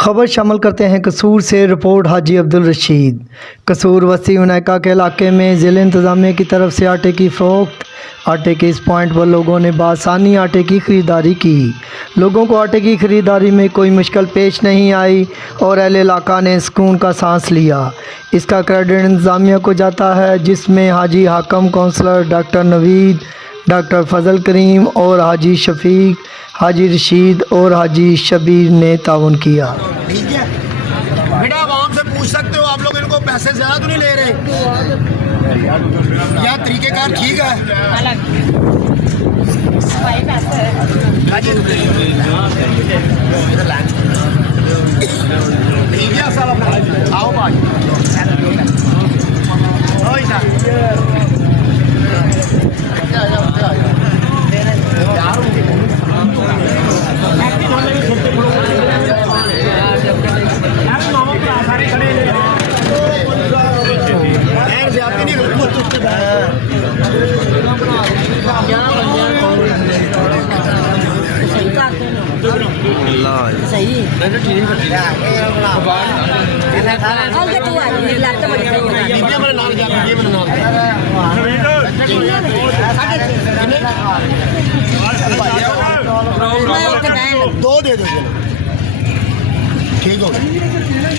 खबर शामिल करते हैं कसूर से। रिपोर्ट हाजी अब्दुल रशीद। कसूर वसी विनायका के इलाके में ज़िला इंतज़ामिया की तरफ से आटे की फ़रोख्त। आटे के इस पॉइंट पर लोगों ने बासानी आटे की ख़रीदारी की। लोगों को आटे की ख़रीदारी में कोई मुश्किल पेश नहीं आई और अहले इलाका ने सुकून का सांस लिया। इसका क्रेडिट इंतज़ामिया को जाता है, जिसमें हाजी हाकम, काउंसलर डॉक्टर नवीद, डॉक्टर फजल करीम और हाजी शफीक, हाजी रशीद और हाजी शबीर ने ताउन किया। ठीक है बेटा, आवाम से पूछ सकते हो, आप लोग इनको पैसे ज़्यादा तो नहीं ले रहे? या तरीक़ेकार ठीक है? ठीक है साहब, आओ भाई। सही दो दे दो, ठीक हो गया।